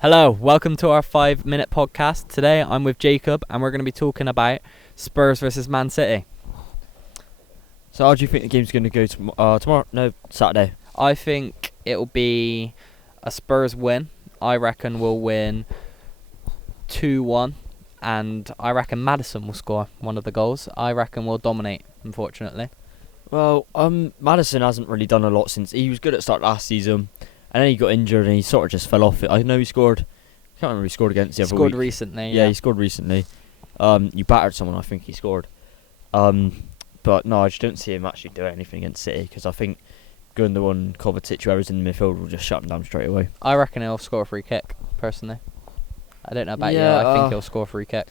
Hello, welcome to our 5-minute podcast. Today I'm with Jacob and we're going to be talking about Spurs versus Man City. So how do you think the game's going to go tomorrow? No, Saturday. I think it'll be a Spurs win. I reckon we'll win 2-1 and I reckon Maddison will score one of the goals. I reckon we'll dominate, unfortunately. Well, Maddison hasn't really done a lot since he was good at the start last season, and then he got injured and he sort of just fell off it. I know he scored. I can't remember who he scored against the other week. Scored recently. Yeah, he scored recently. You battered someone. I think he scored. But no, I just don't see him actually doing anything against City because I think Gundogan and Kovacic, whoever's in the midfield, will just shut him down straight away. I reckon he'll score a free kick, personally. I don't know about you. I think he'll score a free kick.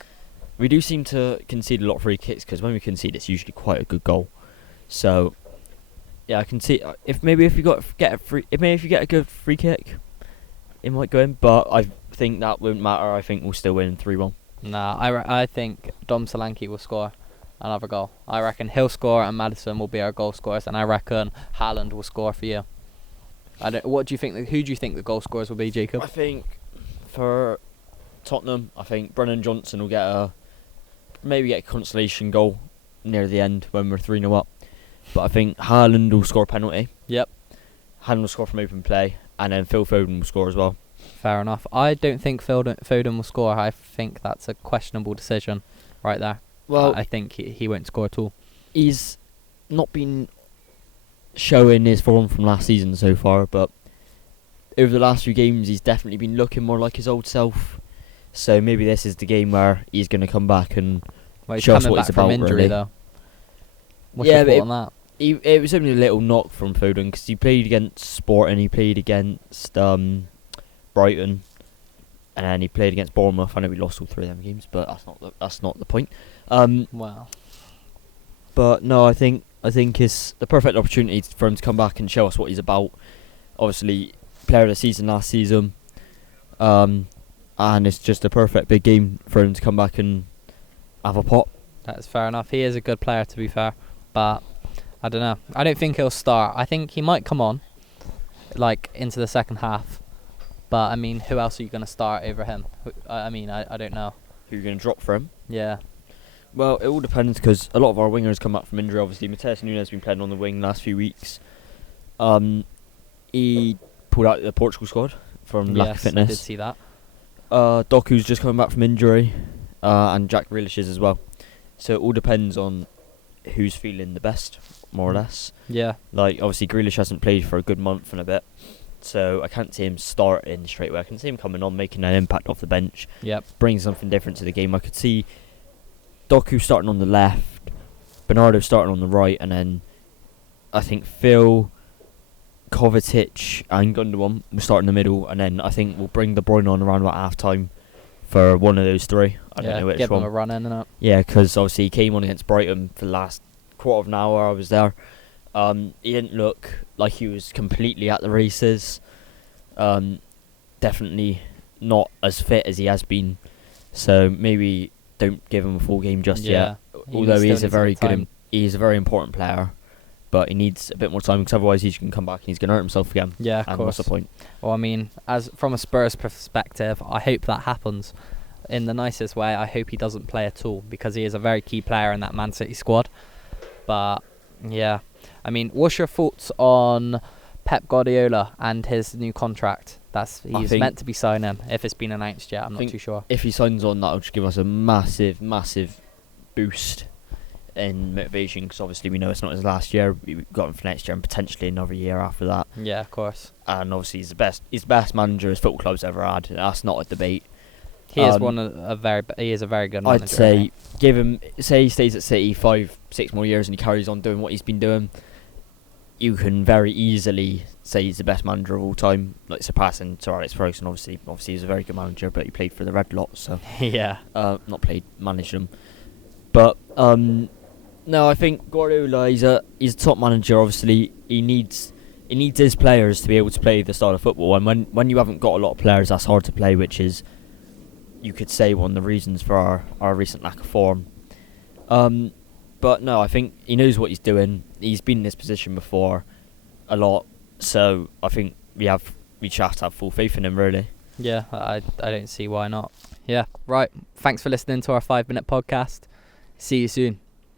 We do seem to concede a lot of free kicks because when we concede, it's usually quite a good goal. So, yeah, I can see if you get a good free kick, it might go in. But I think that won't matter. I think we'll still win 3-1. Nah, I think Dom Solanke will score another goal. I reckon he'll score and Maddison will be our goal scorers, and I reckon Haaland will score for you. What do you think? Who do you think the goal scorers will be, Jacob? I think for Tottenham, I think Brennan Johnson will maybe get a consolation goal near the end when we're 3-0 up. But I think Haaland will score a penalty. Yep. Haaland will score from open play, and then Phil Foden will score as well. Fair enough. I don't think Foden will score. I think that's a questionable decision right there. Well, I think he won't score at all. He's not been showing his form from last season so far, but over the last few games he's definitely been looking more like his old self. So maybe this is the game where he's going to come back and show us what he's about. From injury, really. Though. What's your thought on that? It was only a little knock from Foden because he played against Sporting, he played against Brighton, and then he played against Bournemouth. I know we lost all three of them games, but that's not the point. Wow. But no, I think it's the perfect opportunity for him to come back and show us what he's about. Obviously, player of the season last season, and it's just a perfect big game for him to come back and have a pop. That's fair enough. He is a good player, to be fair, but I don't know. I don't think he'll start. I think he might come on, into the second half. But I mean, who else are you going to start over him? I don't know. Who are you going to drop for him? Yeah. Well, it all depends because a lot of our wingers come back from injury. Obviously, Matheus Nunes has been playing on the wing the last few weeks. He pulled out the Portugal squad from lack of fitness. I did see that. Doku's just coming back from injury, and Jack Grealish is as well. So it all depends on who's feeling the best, more or less. Yeah. Obviously, Grealish hasn't played for a good month and a bit, so I can't see him starting straight away. I can see him coming on, making an impact off the bench, bringing something different to the game. I could see Doku starting on the left, Bernardo starting on the right, and then I think Phil, Kovacic and Gundogan will start in the middle, and then I think we'll bring De Bruyne on around about half time for one of those three. I don't know which give one. Him a run in and up. Yeah, because obviously he came on against Brighton for the last quarter of an hour I was there. He didn't look like he was completely at the races. Definitely not as fit as he has been. So maybe don't give him a full game just yet. Although he is a very good, he's a very important player, but he needs a bit more time because otherwise he's going to come back and he's going to hurt himself again. Yeah, of course. What's the point? Well, I mean, as from a Spurs perspective, I hope that happens. In the nicest way, I hope he doesn't play at all because he is a very key player in that Man City squad. But yeah, I mean, what's your thoughts on Pep Guardiola and his new contract? He's meant to be signing. If it's been announced yet, I'm not too sure. If he signs on, that'll just give us a massive boost in motivation because obviously we know it's not his last year. We've got him for next year and potentially another year after that. Yeah, of course. And obviously he's the best manager his football club's ever had. That's not a debate. He is he is a very good manager. I'd say give him, say he stays at City 5-6 more years and he carries on doing what he's been doing. You can very easily say he's the best manager of all time, surpassing Sir Alex Ferguson. Obviously he's a very good manager, but he played for the Red Lot, so yeah. Managed them. But no, I think Guardiola he's a top manager. Obviously, he needs his players to be able to play the style of football, and when you haven't got a lot of players, that's hard to play, which is, you could say, one of the reasons for our recent lack of form. But no, I think he knows what he's doing. He's been in this position before a lot, so I think we just have to have full faith in him, really. Yeah, I don't see why not. Yeah, right. Thanks for listening to our 5-minute podcast. See you soon.